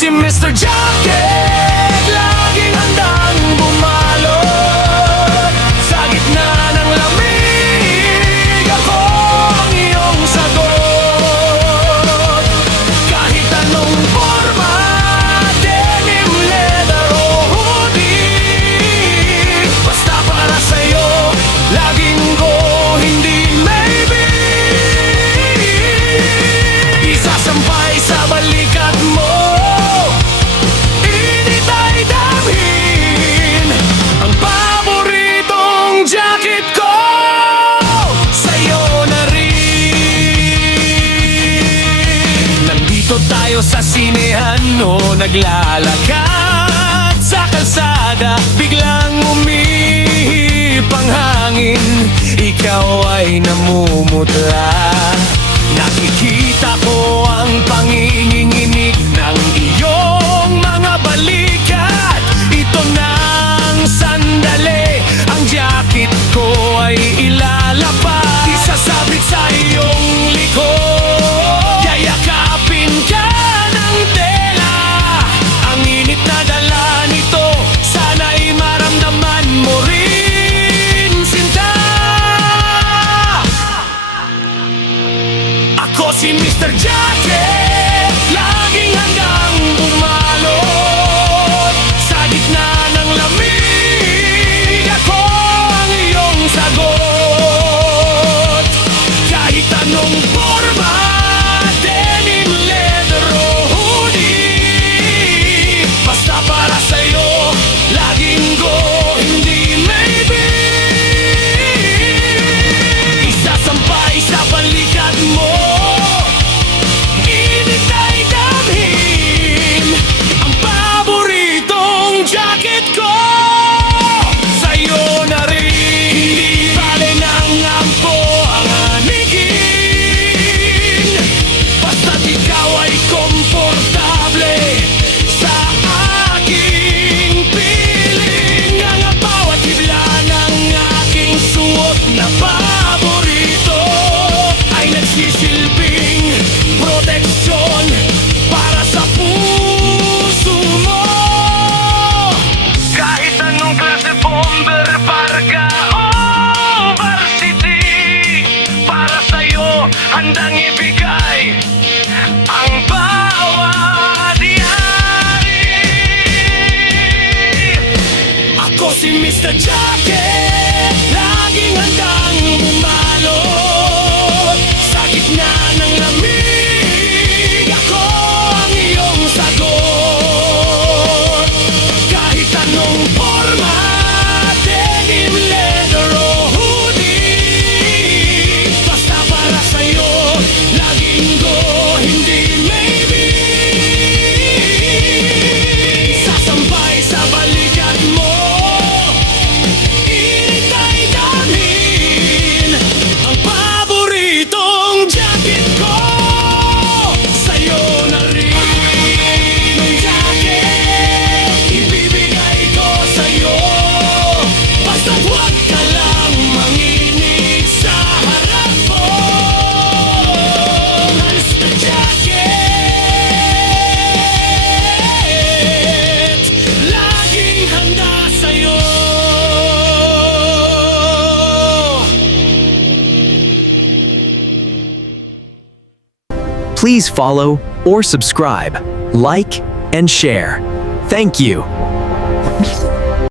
si Mr. Jacket, laging handang bumalot. Sa gitna ng lamig, ako ang iyong sagot. Kahit anong forma, denim, leather o hoodie, basta para sa'yo, laging go, hindi maybe. Isasampay sa balikat mo, init ay damhin, ang paboritong jacket ko, sa'yo na rin. Nandito tayo sa sinehan, no, naglalakad sa kalsada, biglang umihip ang hangin, ikaw ay namumutla. Nakikita ko ang panginginig ng iyong mga balikat. Ito nang sandali, ang jacket ko ay ilalabas, isasabit sa iyong likod, yayakapin ka ng tela. Ang init na dala nito, sana'y maramdaman mo rin, sinta. Ako si Mr. Jacket, laging handang bumalot. Sa gitna ng lamig, ako ang iyong sagot. Kahit anong forma, denim, leather o hoodie, basta para sa'yo, laging go, hindi maybe. Isasampay sa balikat mo, init ay damhin, ang paboritong jacket ko, sa'yo na rin. Hindi bale ng ampo ang anigin, basta't ikaw ay komportable sa aking piling. Ang bawat hibla ng aking suot na paborito ay nagsisilbing proteksyon para sa puso mo. Kahit anong klase, bomber, parka o varsity, para sa'yo handang ibigay ang bawat yari. Ako si Mr. Jacket, laging handang bumalot. Sa gitna ng lamig, ako ang iyong sagot. Kahit anong forma, denim, leather o hoodie, basta para sa'yo, laging go, hindi maybe. Sasampay sa balikat mo, init ay damhin, ang paboritong jacket ko, sa'yo na rin. Ang jacket, ibibigay ko sa'yo, basta't huwag ka lang manginig sa harap mo. Mr. Jacket, laging handa sa'yo. Please follow or subscribe, like, and share. Thank you.